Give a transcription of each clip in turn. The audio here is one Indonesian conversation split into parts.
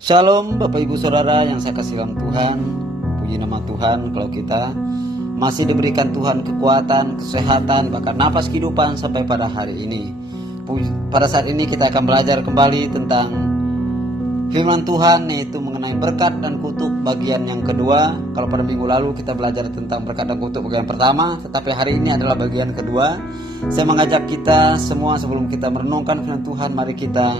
Shalom Bapak Ibu Saudara yang saya kasih dalam Tuhan. Puji nama Tuhan kalau kita masih diberikan Tuhan kekuatan, kesehatan, bahkan napas kehidupan sampai pada hari ini. Pada saat ini kita akan belajar kembali tentang firman Tuhan, yaitu mengenai berkat dan kutuk bagian yang kedua. Kalau pada minggu lalu kita belajar tentang berkat dan kutuk bagian pertama, tetapi hari ini adalah bagian kedua. Saya mengajak kita semua sebelum kita merenungkan firman Tuhan, mari kita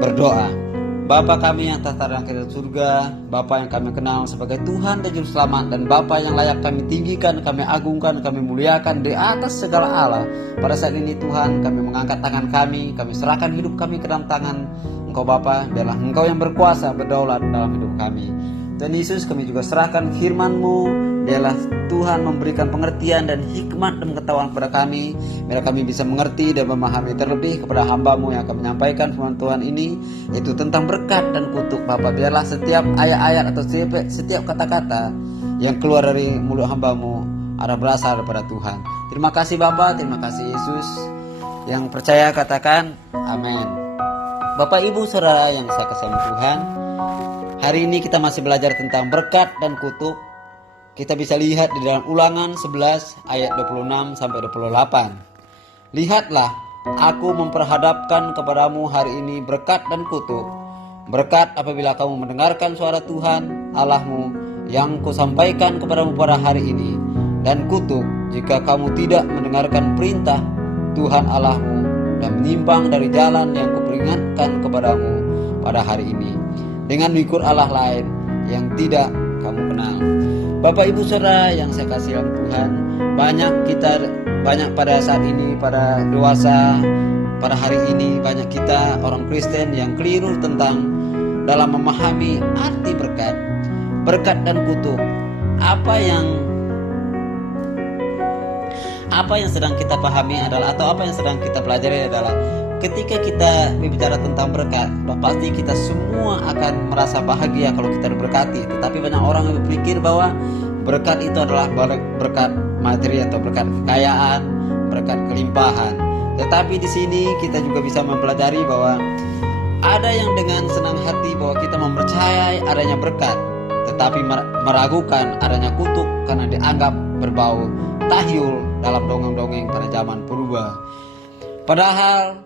berdoa. Bapa kami yang tahta di surga, Bapa yang kami kenal sebagai Tuhan dan Juru Selamat, dan Bapa yang layak kami tinggikan, kami agungkan, kami muliakan di atas segala Allah. Pada saat ini Tuhan, kami mengangkat tangan kami serahkan hidup kami ke dalam tangan Engkau Bapa. Biarlah Engkau yang berkuasa berdaulat dalam hidup kami. Tuhan Yesus, kami juga serahkan firman-Mu. Biarlah Tuhan memberikan pengertian dan hikmat dan pengetahuan kepada kami, biar kami bisa mengerti dan memahami terlebih kepada hamba-Mu yang akan menyampaikan firman Tuhan ini, yaitu tentang berkat dan kutuk. Bapak, biarlah setiap ayat-ayat atau setiap kata-kata yang keluar dari mulut hamba-Mu ada berasal daripada Tuhan. Terima kasih Bapak, terima kasih Yesus. Yang percaya katakan amin. Bapak Ibu Saudara yang saya kasihi Tuhan, hari ini kita masih belajar tentang berkat dan kutuk. Kita bisa lihat di dalam Ulangan 11 ayat 26 sampai 28. Lihatlah, aku memperhadapkan kepadamu hari ini berkat dan kutuk. Berkat apabila kamu mendengarkan suara Tuhan Allahmu yang kusampaikan kepadamu pada hari ini, dan kutuk jika kamu tidak mendengarkan perintah Tuhan Allahmu dan menyimpang dari jalan yang kuperingatkan kepadamu pada hari ini, dengan mengikut Allah lain yang tidak kamu kenal. Bapak Ibu Saudara yang saya kasih dalam Tuhan, banyak pada saat ini, pada dewasa, pada hari ini, banyak kita orang Kristen yang keliru tentang dalam memahami arti berkat dan kutuk. Apa yang sedang kita pahami adalah, atau apa yang sedang kita pelajari adalah, ketika kita berbicara tentang berkat, pasti kita semua akan merasa bahagia kalau kita diberkati. Tetapi banyak orang yang berpikir bahwa berkat itu adalah berkat materi atau berkat kekayaan, berkat kelimpahan. Tetapi di sini kita juga bisa mempelajari bahwa ada yang dengan senang hati bahwa kita mempercayai adanya berkat, tetapi meragukan adanya kutuk karena dianggap berbau tahyul dalam dongeng-dongeng pada zaman purba. Padahal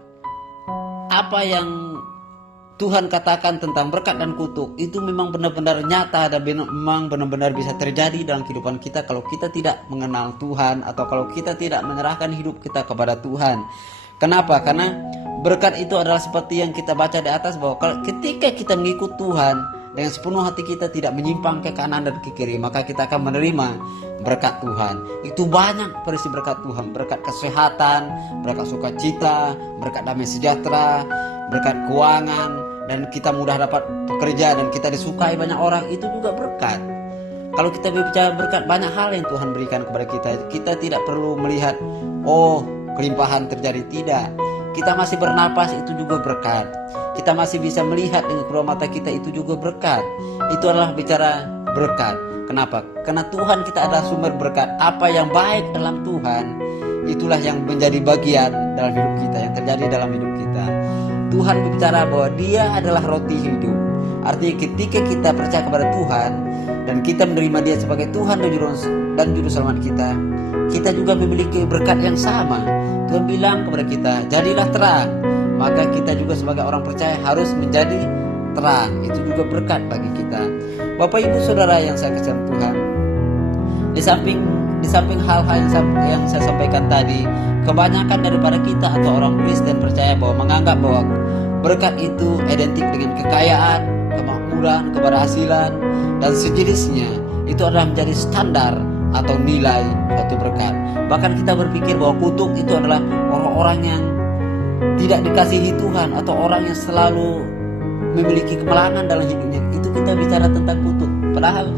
apa yang Tuhan katakan tentang berkat dan kutuk itu memang benar-benar nyata dan memang benar-benar bisa terjadi dalam kehidupan kita kalau kita tidak mengenal Tuhan, atau kalau kita tidak menyerahkan hidup kita kepada Tuhan. Kenapa? Karena berkat itu adalah seperti yang kita baca di atas, bahwa ketika kita mengikut Tuhan dengan sepenuh hati, kita tidak menyimpang ke kanan dan ke kiri, maka kita akan menerima berkat Tuhan. Itu banyak perisi berkat Tuhan: berkat kesehatan, berkat sukacita, berkat damai sejahtera, berkat keuangan, dan kita mudah dapat pekerja dan kita disukai banyak orang. Itu juga berkat. Kalau kita berbicara berkat, banyak hal yang Tuhan berikan kepada kita. Kita tidak perlu melihat kelimpahan terjadi, tidak. Kita masih bernapas, itu juga berkat. Kita masih bisa melihat dengan kedua mata kita, itu juga berkat. Itu adalah bicara berkat. Kenapa? Karena Tuhan kita adalah sumber berkat. Apa yang baik dalam Tuhan, itulah yang menjadi bagian dalam hidup kita, yang terjadi dalam hidup kita. Tuhan berbicara bahwa Dia adalah roti hidup. Artinya ketika kita percaya kepada Tuhan dan kita menerima Dia sebagai Tuhan dan Juru Selamat kita, kita juga memiliki berkat yang sama. Tuhan bilang kepada kita, jadilah terang. Maka kita juga sebagai orang percaya harus menjadi terang. Itu juga berkat bagi kita. Bapak Ibu Saudara yang saya kasihi Tuhan, di samping hal-hal yang saya sampaikan tadi, kebanyakan daripada kita atau orang Kristen percaya bahwa menganggap bahwa berkat itu identik dengan kekayaan, kemakmuran, keberhasilan, dan sejenisnya. Itu adalah menjadi standar atau nilai suatu berkat. Bahkan kita berpikir bahwa kutuk itu adalah orang-orang yang tidak dikasihi Tuhan, atau orang yang selalu memiliki kemelangan dalam hidupnya. Itu kita bicara tentang kutuk. Padahal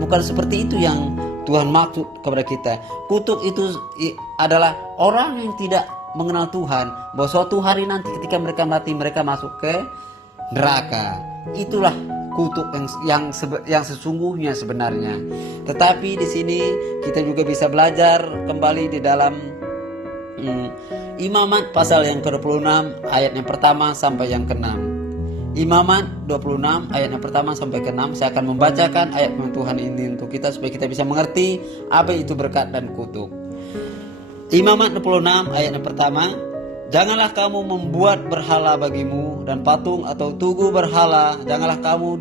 bukan seperti itu yang Tuhan maksud kepada kita. Kutuk itu adalah orang yang tidak mengenal Tuhan, bahwa suatu hari nanti ketika mereka mati, mereka masuk ke neraka. Itulah kutuk yang sesungguhnya sebenarnya. Tetapi di sini kita juga bisa belajar kembali di dalam Imamat pasal yang ke-26 ayat yang pertama sampai yang ke-6. Imamat 26 ayat yang pertama sampai ke-6. Saya akan membacakan ayat Tuhan ini untuk kita supaya kita bisa mengerti apa itu berkat dan kutuk. Imamat 26 ayat yang pertama. Janganlah kamu membuat berhala bagimu dan patung atau tugu berhala janganlah kamu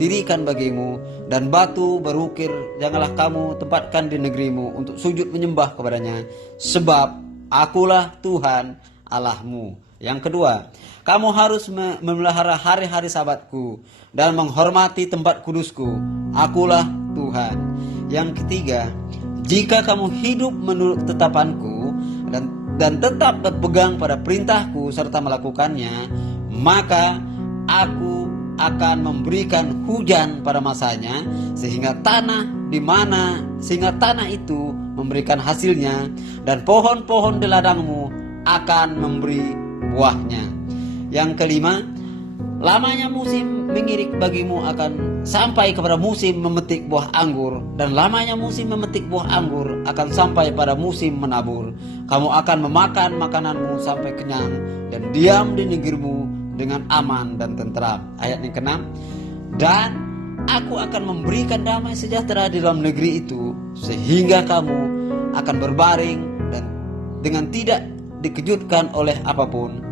dirikan bagimu, dan batu berukir janganlah kamu tempatkan di negerimu untuk sujud menyembah kepadanya, sebab akulah Tuhan Allahmu. Yang kedua, kamu harus memelihara hari-hari sabatku dan menghormati tempat kudusku. Akulah Tuhan. Yang ketiga, jika kamu hidup menurut tetapanku dan tetap berpegang pada perintahku serta melakukannya, maka aku akan memberikan hujan pada masanya, sehingga tanah itu memberikan hasilnya, dan pohon-pohon di ladangmu akan memberi buahnya. Yang kelima, lamanya musim mengirik bagimu akan sampai kepada musim memetik buah anggur, dan lamanya musim memetik buah anggur akan sampai pada musim menabur. Kamu akan memakan makananmu sampai kenyang dan diam di negerimu dengan aman dan tentram. Ayat yang ke-6, dan aku akan memberikan damai sejahtera di dalam negeri itu, sehingga kamu akan berbaring dan dengan tidak dikejutkan oleh apapun.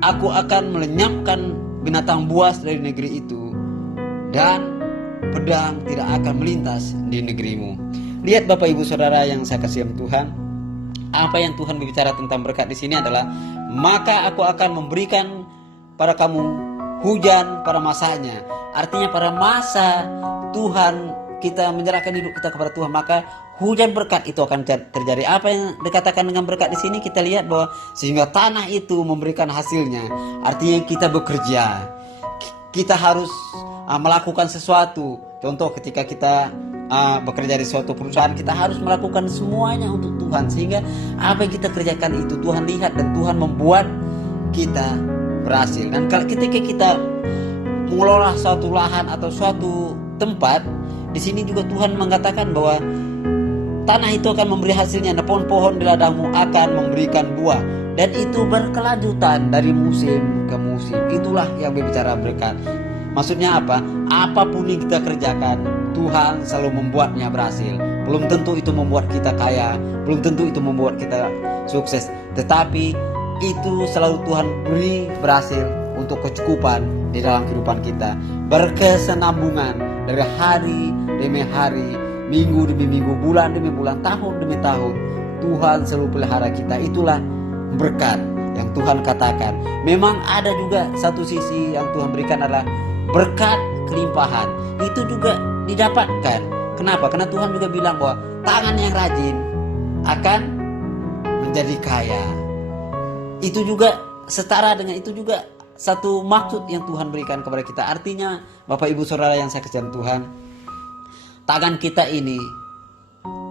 Aku akan melenyapkan binatang buas dari negeri itu, dan pedang tidak akan melintas di negerimu. Lihat Bapak Ibu Saudara yang saya kasihi Tuhan, apa yang Tuhan berbicara tentang berkat di sini adalah, maka aku akan memberikan pada kamu hujan pada masanya. Artinya pada masa Tuhan kita menyerahkan hidup kita kepada Tuhan, maka hujan berkat itu akan terjadi. Apa yang dikatakan dengan berkat di sini, kita lihat bahwa sehingga tanah itu memberikan hasilnya. Artinya kita bekerja, kita harus melakukan sesuatu. Contoh ketika kita bekerja di suatu perusahaan, kita harus melakukan semuanya untuk Tuhan, sehingga apa yang kita kerjakan itu Tuhan lihat dan Tuhan membuat kita berhasil. Dan kalau ketika kita mengelola suatu lahan atau suatu tempat, di sini juga Tuhan mengatakan bahwa tanah itu akan memberi hasilnya, dan pohon-pohon di ladangmu akan memberikan buah, dan itu berkelanjutan dari musim ke musim. Itulah yang berbicara berkat. Maksudnya apa? Apapun yang kita kerjakan, Tuhan selalu membuatnya berhasil. Belum tentu itu membuat kita kaya, belum tentu itu membuat kita sukses, tetapi itu selalu Tuhan beri berhasil untuk kecukupan di dalam kehidupan kita. Berkesinambungan dari hari demi hari, minggu demi minggu, bulan demi bulan, tahun demi tahun. Tuhan selalu pelihara kita. Itulah berkat yang Tuhan katakan. Memang ada juga satu sisi yang Tuhan berikan adalah berkat kelimpahan. Itu juga didapatkan. Kenapa? Karena Tuhan juga bilang bahwa tangan yang rajin akan menjadi kaya. Itu juga setara dengan itu juga satu maksud yang Tuhan berikan kepada kita. Artinya Bapak Ibu Saudara yang saya kasihi Tuhan, tangan kita ini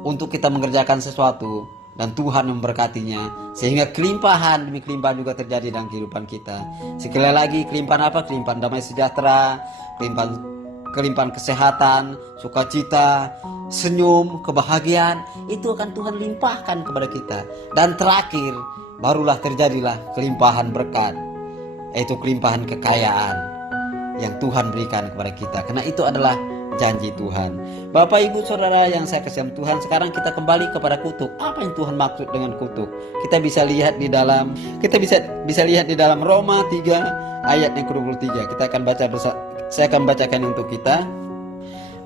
untuk kita mengerjakan sesuatu, dan Tuhan memberkatinya, sehingga kelimpahan demi kelimpahan juga terjadi dalam kehidupan kita. Sekali lagi, kelimpahan apa? Kelimpahan damai sejahtera, kelimpahan kesehatan, sukacita, senyum, kebahagiaan, itu akan Tuhan limpahkan kepada kita. Dan terakhir, barulah terjadilah kelimpahan berkat, yaitu kelimpahan kekayaan yang Tuhan berikan kepada kita, karena itu adalah janji Tuhan. Bapak Ibu Saudara yang saya kasihi Tuhan, sekarang kita kembali kepada kutuk. Apa yang Tuhan maksud dengan kutuk? Kita bisa lihat di dalam Roma 3 ayat yang ke-23. Saya akan bacakan untuk kita.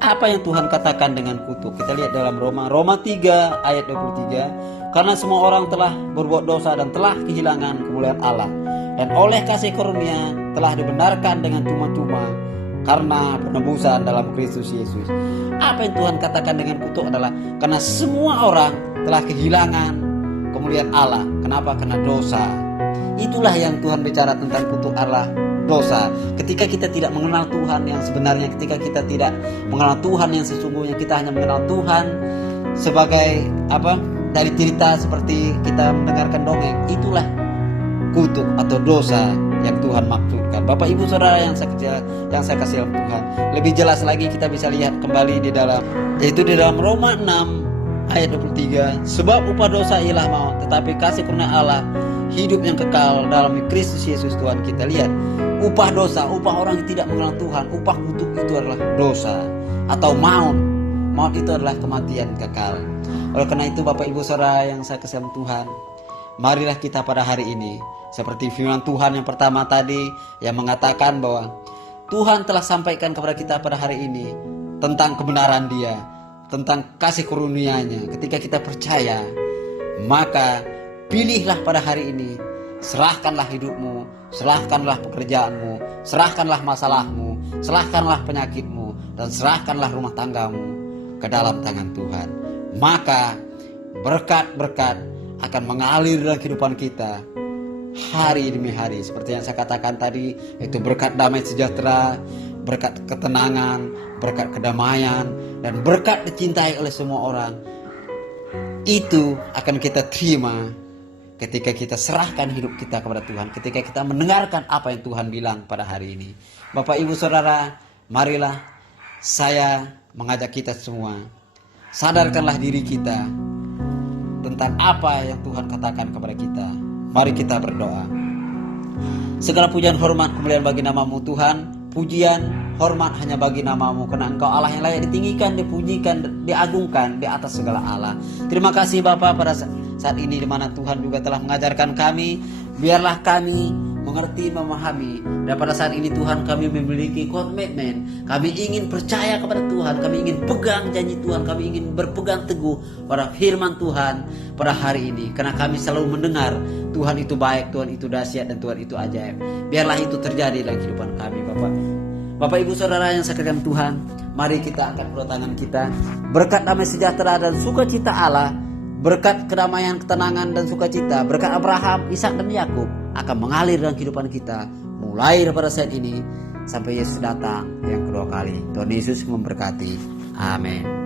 Apa yang Tuhan katakan dengan kutuk? Kita lihat dalam Roma 3 ayat 23. Karena semua orang telah berbuat dosa dan telah kehilangan kemuliaan Allah, dan oleh kasih karunia telah dibenarkan dengan cuma-cuma karena penebusan dalam Kristus Yesus. Apa yang Tuhan katakan dengan kutuk adalah karena semua orang telah kehilangan kemuliaan Allah. Kenapa? Karena dosa. Itulah yang Tuhan bicara tentang kutuk Allah, dosa. Ketika kita tidak mengenal Tuhan yang sebenarnya, ketika kita tidak mengenal Tuhan yang sesungguhnya, kita hanya mengenal Tuhan sebagai dari cerita seperti kita mendengarkan dongeng, itulah kutuk atau dosa yang Tuhan maksudkan. Bapak Ibu Saudara yang saya kasihi Tuhan, lebih jelas lagi kita bisa lihat kembali di dalam Roma 6 ayat 23. Sebab upah dosa ialah maut, tetapi kasih karunia Allah hidup yang kekal dalam Kristus Yesus Tuhan kita. Lihat, upah dosa, upah orang yang tidak mengenal Tuhan, upah kutuk itu adalah dosa atau maut. Maut itu adalah kematian kekal. Oleh karena itu Bapak Ibu Saudara yang saya kasihi Tuhan, marilah kita pada hari ini seperti firman Tuhan yang pertama tadi yang mengatakan bahwa Tuhan telah sampaikan kepada kita pada hari ini tentang kebenaran Dia, tentang kasih karunia-Nya. Ketika kita percaya, maka pilihlah pada hari ini, serahkanlah hidupmu, serahkanlah pekerjaanmu, serahkanlah masalahmu, serahkanlah penyakitmu, dan serahkanlah rumah tanggamu ke dalam tangan Tuhan. Maka berkat-berkat akan mengalir dalam kehidupan kita hari demi hari. Seperti yang saya katakan tadi, itu berkat damai sejahtera, berkat ketenangan, berkat kedamaian, dan berkat dicintai oleh semua orang. Itu akan kita terima ketika kita serahkan hidup kita kepada Tuhan, ketika kita mendengarkan apa yang Tuhan bilang pada hari ini. Bapak Ibu Saudara, marilah saya mengajak kita semua, sadarkanlah diri kita tentang apa yang Tuhan katakan kepada kita. Mari kita berdoa. Segala pujian, hormat, kemuliaan bagi nama-Mu Tuhan. Pujian, hormat hanya bagi nama-Mu, karena Engkau Allah yang layak ditinggikan, dipujikan, diagungkan di atas segala Allah. Terima kasih Bapa pada saat ini di mana Tuhan juga telah mengajarkan kami. Biarlah kami mengerti, memahami, dan pada saat ini Tuhan kami memiliki komitmen. Kami ingin percaya kepada Tuhan, kami ingin pegang janji Tuhan, kami ingin berpegang teguh pada firman Tuhan pada hari ini, karena kami selalu mendengar Tuhan itu baik, Tuhan itu dahsyat, dan Tuhan itu ajaib. Biarlah itu terjadi dalam kehidupan kami Bapak Ibu Saudara yang saya kasihi Tuhan, mari kita angkat kedua tangan kita. Berkat damai sejahtera dan sukacita Allah, berkat kedamaian, ketenangan, dan sukacita, berkat Abraham, Ishak, dan Yakub akan mengalir dalam kehidupan kita mulai daripada saat ini sampai Yesus datang yang kedua kali. Tuhan Yesus memberkati. Amin.